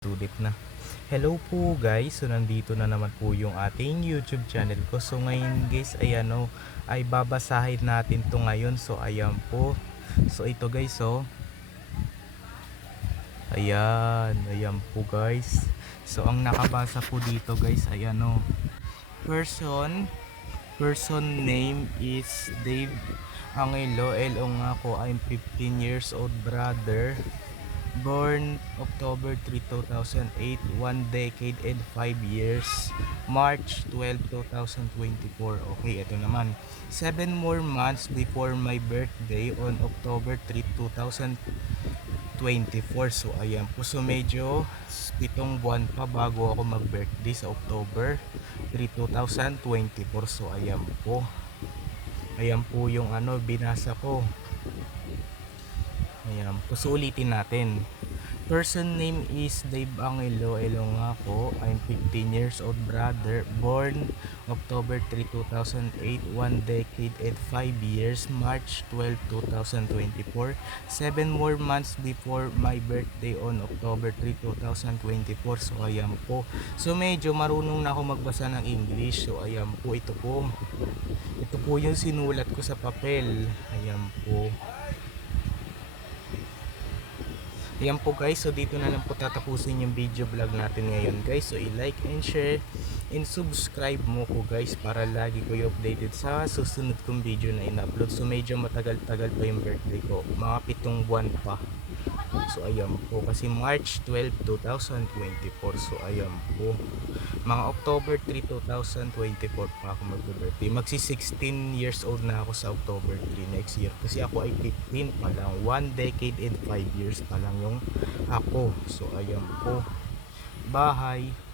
Sulit na. Hello po guys, so nandito na naman po yung ating YouTube channel ko. So ngayon guys ay ano, ay babasahin natin to ngayon. So ayan po. So ito guys oh. Ayan, ayan po guys. So ang nakabasa po dito guys ay ano, person, person name is Dave Angelo. L.O. nga po, I'm 15 years old brother. Born October 3, 2008, one decade and 5 years. March 12, 2024. Okay, ito naman. 7 more months before my birthday on October 3, 2024. So, ayan po. So, medyo pitong buwan pa bago ako mag-birthday sa October 3, 2024. So, ayan po. Ayan po yung ano, binasa ko. Ayan po. So, ulitin natin. Person name is Dave Angelo Elonga po. I'm 15 years old brother. Born October 3, 2008. One decade and 5 years. March 12, 2024. 7 more months before my birthday on October 3, 2024. So, ayan po. So, medyo marunong na ako magbasa ng English. So, ayan po. Ito po. Ito po yung sinulat ko sa papel. Ayan po. Ayan po guys, so dito na lang po tatapusin yung video vlog natin ngayon guys. So i-like and share and subscribe mo ko guys para lagi ko updated sa susunod kong video na in-upload. So medyo matagal-tagal pa yung birthday ko, mga pitong buwan pa. So ayan po, kasi March 12, 2024. So ayan po, mga October 3, 2024 pa ako mag-birthday. Magsi 16 years old na ako sa October 3 next year. Kasi ako ay 15 pa lang. One decade and 5 years pa lang yung ako. So ayan po. Bahay.